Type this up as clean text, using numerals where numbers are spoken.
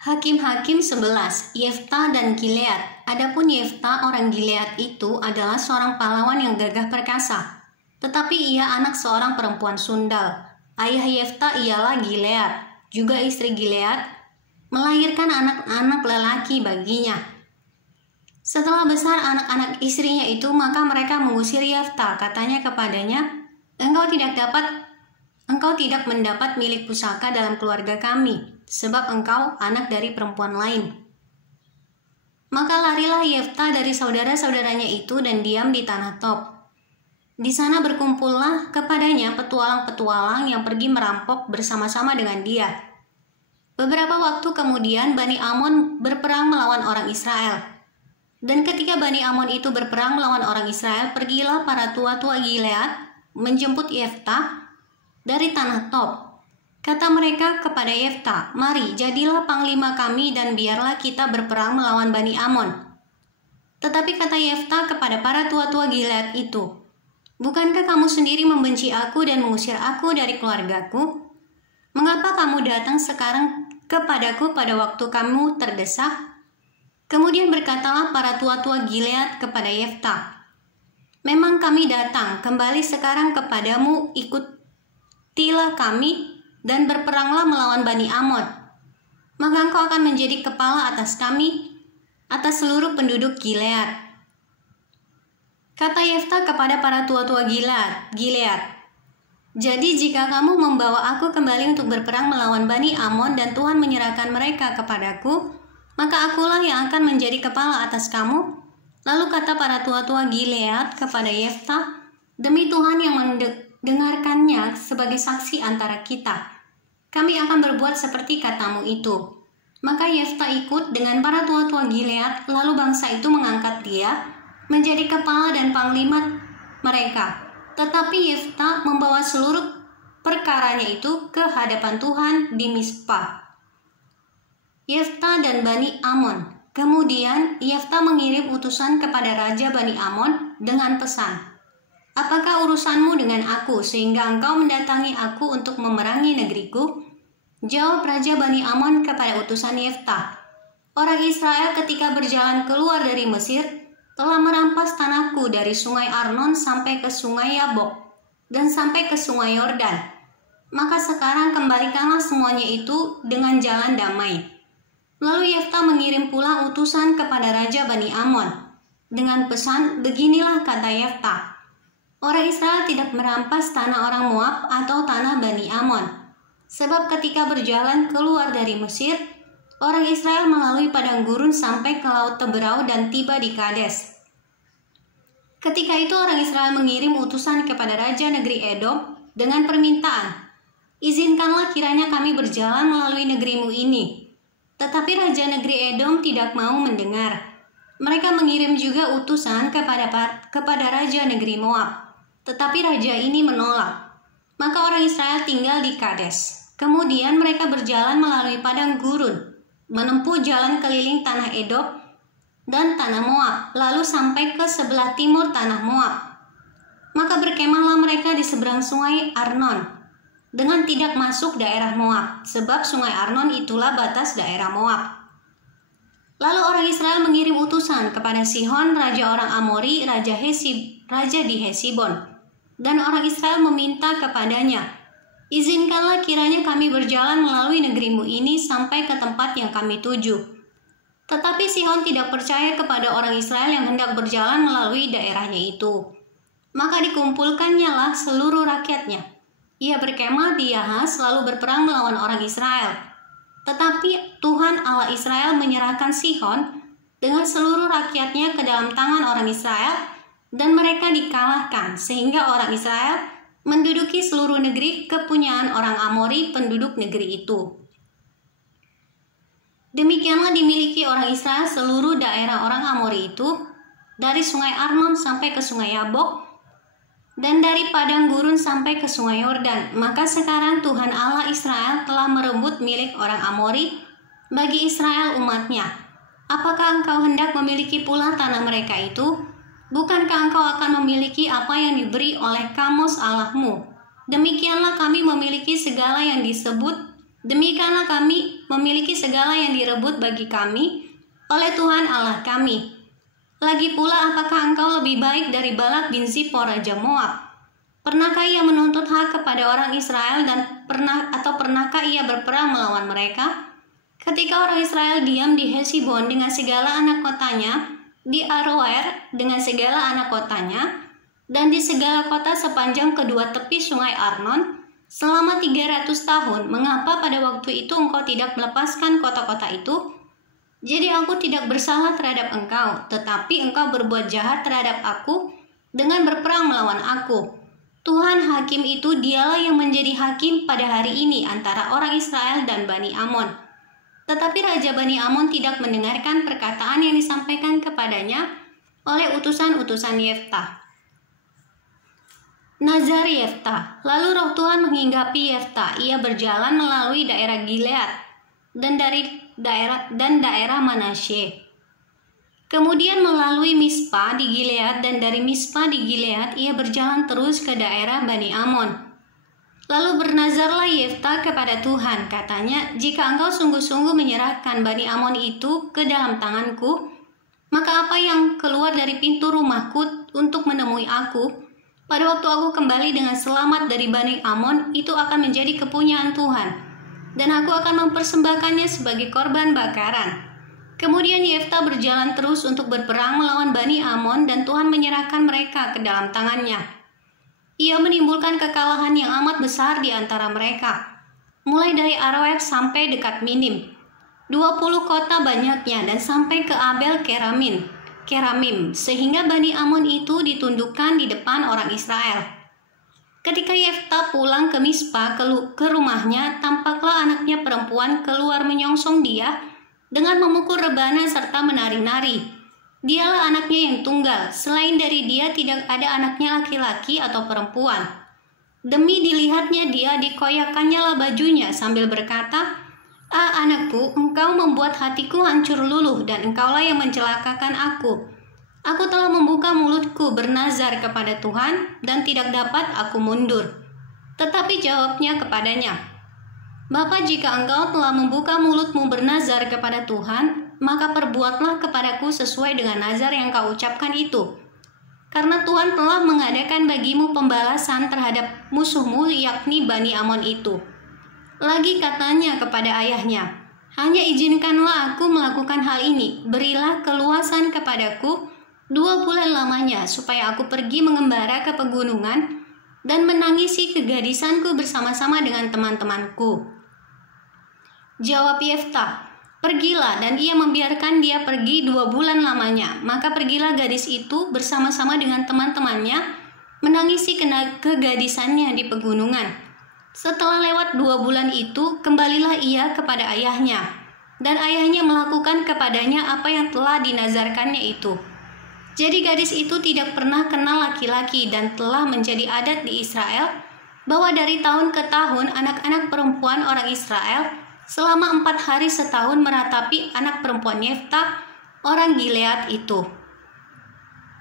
Hakim-Hakim 11, Yefta dan Gilead. Adapun Yefta orang Gilead itu adalah seorang pahlawan yang gagah perkasa. Tetapi ia anak seorang perempuan sundal. Ayah Yefta ialah Gilead. Juga istri Gilead melahirkan anak-anak lelaki baginya. Setelah besar anak-anak istrinya itu, maka mereka mengusir Yefta. Katanya kepadanya, Engkau tidak mendapat milik pusaka dalam keluarga kami, sebab engkau anak dari perempuan lain. Maka larilah Yefta dari saudara-saudaranya itu dan diam di tanah Tob. Di sana berkumpullah kepadanya petualang-petualang yang pergi merampok bersama-sama dengan dia. Beberapa waktu kemudian Bani Amon berperang melawan orang Israel. Dan ketika Bani Amon itu berperang melawan orang Israel, pergilah para tua-tua Gilead menjemput Yefta dari tanah Tob. Kata mereka kepada Yefta, Mari, jadilah panglima kami dan biarlah kita berperang melawan Bani Amon. Tetapi kata Yefta kepada para tua-tua Gilead itu, Bukankah kamu sendiri membenci aku dan mengusir aku dari keluargaku? Mengapa kamu datang sekarang kepadaku pada waktu kamu terdesak? Kemudian berkatalah para tua-tua Gilead kepada Yefta, Memang kami datang kembali sekarang kepadamu, ikutilah kami dan berperanglah melawan Bani Amon. Maka engkau akan menjadi kepala atas kami, atas seluruh penduduk Gilead. Kata Yefta kepada para tua-tua Gilead, Jadi jika kamu membawa aku kembali untuk berperang melawan Bani Amon dan Tuhan menyerahkan mereka kepadaku, maka akulah yang akan menjadi kepala atas kamu. Lalu kata para tua-tua Gilead kepada Yefta, Demi Tuhan yang mendengarkannya sebagai saksi antara kita, kami akan berbuat seperti katamu itu. Maka Yefta ikut dengan para tua-tua Gilead, lalu bangsa itu mengangkat dia menjadi kepala dan panglima mereka. Tetapi Yefta membawa seluruh perkaranya itu ke hadapan Tuhan di Mizpah. Yefta dan Bani Amon. Kemudian Yefta mengirim utusan kepada Raja Bani Amon dengan pesan, Apakah urusanmu dengan aku sehingga engkau mendatangi aku untuk memerangi negeriku? Jawab Raja Bani Amon kepada utusan Yefta, Orang Israel ketika berjalan keluar dari Mesir telah merampas tanahku dari sungai Arnon sampai ke sungai Yabok dan sampai ke sungai Yordan. Maka sekarang kembalikanlah semuanya itu dengan jalan damai. Lalu Yefta mengirim pula utusan kepada Raja Bani Amon dengan pesan, Beginilah kata Yefta, Orang Israel tidak merampas tanah orang Moab atau tanah Bani Amon. Sebab ketika berjalan keluar dari Mesir, orang Israel melalui padang gurun sampai ke laut Teberau dan tiba di Kades. Ketika itu orang Israel mengirim utusan kepada Raja negeri Edom dengan permintaan, Izinkanlah kiranya kami berjalan melalui negerimu ini. Tetapi Raja negeri Edom tidak mau mendengar. Mereka mengirim juga utusan kepada Raja negeri Moab. Tetapi raja ini menolak. Maka orang Israel tinggal di Kades. Kemudian mereka berjalan melalui padang gurun, menempuh jalan keliling tanah Edom dan tanah Moab, lalu sampai ke sebelah timur tanah Moab. Maka berkemahlah mereka di seberang sungai Arnon, dengan tidak masuk daerah Moab, sebab sungai Arnon itulah batas daerah Moab. Lalu orang Israel mengirim utusan kepada Sihon, raja orang Amori, raja di Hesibon. Dan orang Israel meminta kepadanya, Izinkanlah kiranya kami berjalan melalui negerimu ini sampai ke tempat yang kami tuju. Tetapi Sihon tidak percaya kepada orang Israel yang hendak berjalan melalui daerahnya itu. Maka dikumpulkannya lah seluruh rakyatnya. Ia berkemah di Yahas lalu berperang melawan orang Israel. Tetapi Tuhan Allah Israel menyerahkan Sihon dengan seluruh rakyatnya ke dalam tangan orang Israel, dan mereka dikalahkan sehingga orang Israel menduduki seluruh negeri kepunyaan orang Amori penduduk negeri itu. Demikianlah dimiliki orang Israel seluruh daerah orang Amori itu, dari sungai Arnon sampai ke sungai Yabok, dan dari padang gurun sampai ke sungai Yordan. Maka sekarang Tuhan Allah Israel telah merebut milik orang Amori bagi Israel umatnya. Apakah engkau hendak memiliki pula tanah mereka itu? Bukankah engkau akan memiliki apa yang diberi oleh Kamos Allahmu? Demikianlah kami memiliki segala yang disebut Demikianlah kami memiliki segala yang direbut bagi kami oleh Tuhan Allah kami. Lagi pula, apakah engkau lebih baik dari Balak bin Zipor raja Moab? Pernahkah ia menuntut hak kepada orang Israel dan pernahkah ia berperang melawan mereka? Ketika orang Israel diam di Hesibon dengan segala anak kotanya, di Aroer dengan segala anak kotanya, dan di segala kota sepanjang kedua tepi sungai Arnon, selama 300 tahun, mengapa pada waktu itu engkau tidak melepaskan kota-kota itu? Jadi aku tidak bersalah terhadap engkau, tetapi engkau berbuat jahat terhadap aku dengan berperang melawan aku. Tuhan hakim itu dialah yang menjadi hakim pada hari ini antara orang Israel dan Bani Amon. Tetapi Raja Bani Amon tidak mendengarkan perkataan yang disampaikan kepadanya oleh utusan-utusan Yeftah. Nazar Yeftah. Lalu roh Tuhan menghinggapi Yeftah. Ia berjalan melalui daerah Gilead dan daerah Manasye. Kemudian melalui Mispa di Gilead, dan dari Mispa di Gilead ia berjalan terus ke daerah Bani Amon. Lalu bernazarlah Yeftah kepada Tuhan, katanya, jika engkau sungguh-sungguh menyerahkan Bani Amon itu ke dalam tanganku, maka apa yang keluar dari pintu rumahku untuk menemui aku, pada waktu aku kembali dengan selamat dari Bani Amon, itu akan menjadi kepunyaan Tuhan, dan aku akan mempersembahkannya sebagai korban bakaran. Kemudian Yeftah berjalan terus untuk berperang melawan Bani Amon, dan Tuhan menyerahkan mereka ke dalam tangannya. Ia menimbulkan kekalahan yang amat besar di antara mereka, mulai dari Aroer sampai dekat Minim, 20 kota banyaknya, dan sampai ke Abel Keramim, sehingga Bani Amon itu ditundukkan di depan orang Israel. Ketika Yeftah pulang ke Mispa ke rumahnya, tampaklah anaknya perempuan keluar menyongsong dia dengan memukul rebana serta menari-nari. Dialah anaknya yang tunggal, selain dari dia tidak ada anaknya laki-laki atau perempuan. Demi dilihatnya dia, dikoyakannya lah bajunya sambil berkata, "Ah anakku, engkau membuat hatiku hancur luluh, dan engkaulah yang mencelakakan aku. Aku telah membuka mulutku bernazar kepada Tuhan, dan tidak dapat aku mundur." Tetapi jawabnya kepadanya, "Bapa, jika engkau telah membuka mulutmu bernazar kepada Tuhan, maka perbuatlah kepadaku sesuai dengan nazar yang kau ucapkan itu. Karena Tuhan telah mengadakan bagimu pembalasan terhadap musuhmu, yakni Bani Amon itu." Lagi katanya kepada ayahnya, "Hanya izinkanlah aku melakukan hal ini. Berilah keluasan kepadaku 2 bulan lamanya, supaya aku pergi mengembara ke pegunungan dan menangisi kegadisanku bersama-sama dengan teman-temanku." Jawab Yeftah, "Pergilah," dan ia membiarkan dia pergi 2 bulan lamanya. Maka pergilah gadis itu bersama-sama dengan teman-temannya menangisi kegadisannya di pegunungan. Setelah lewat 2 bulan itu, kembalilah ia kepada ayahnya, dan ayahnya melakukan kepadanya apa yang telah dinazarkannya itu. Jadi gadis itu tidak pernah kenal laki-laki, dan telah menjadi adat di Israel bahwa dari tahun ke tahun anak-anak perempuan orang Israel selama 4 hari setahun meratapi anak perempuan Yeftah orang Gilead itu.